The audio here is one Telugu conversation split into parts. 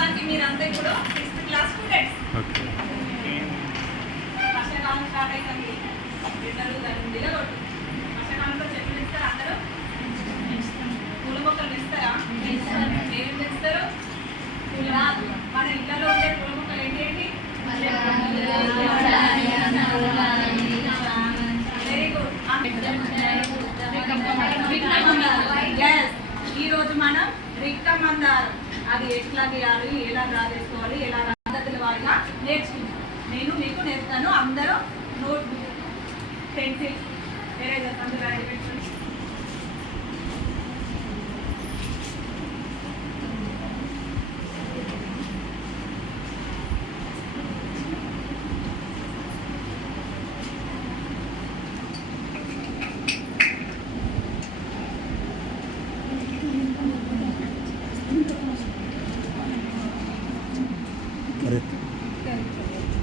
ప్రస్తుతానికి మీరంతా ఇప్పుడు 6th క్లాస్ స్టూడెంట్స్. వర్షాకాలం స్టార్ట్ అవుతుంది, ఎండలు దాన్ని నిలగొట్టు. వర్షాకాలంలో చెట్లు పెంచుతారు అందరూ, పూల మొక్కలు పెంచుతారా? ఏం పెంచుతారు? మన ఇళ్ళలో ఉండే పూల మొక్కలు ఏంటి? Very good. ఈరోజు మనం రిక్త మందారం అది ఎట్లా చేయాలి, ఎలా డ్రా చేసుకోవాలి, ఎలా పద్ధతుల వారిగా నేర్చుకుంటాం. నేను మీకు నేర్పుతాను. అందరూ నోట్బుక్, పెన్సిల్, ఎరేజర్స్ అందులో రెడీ పెట్టుకోండి.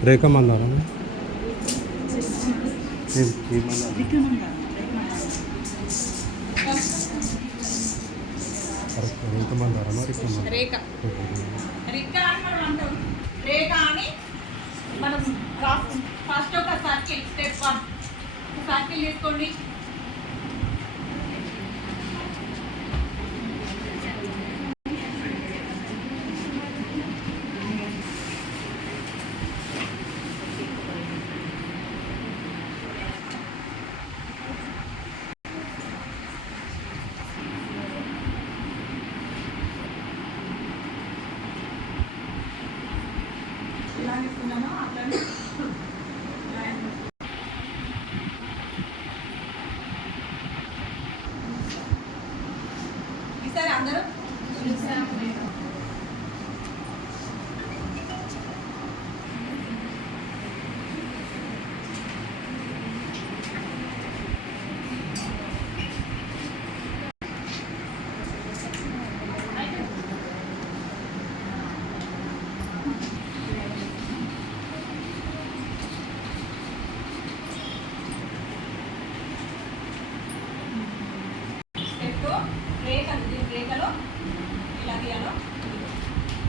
రేఖ మందారం రేఖ రేఖ అని మనం అంటాం. రేఖ అని మనం ఫస్ట్ ఒక సర్కిల్, స్టెప్ 1 సర్కిల్ తీసుకోండి. ఈసారి అందరూ రేఖలో ఇలా తీయాలో.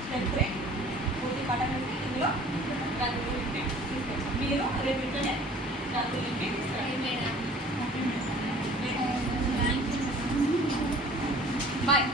స్టెప్ 3 పూర్తి పటం వేసి ఇందులో రంగులు నింపి తీసుకొచ్చాం. మీరు రేపు ఇంట్లోనే రంగులు నింపి తీసుకురండి. బాయ్.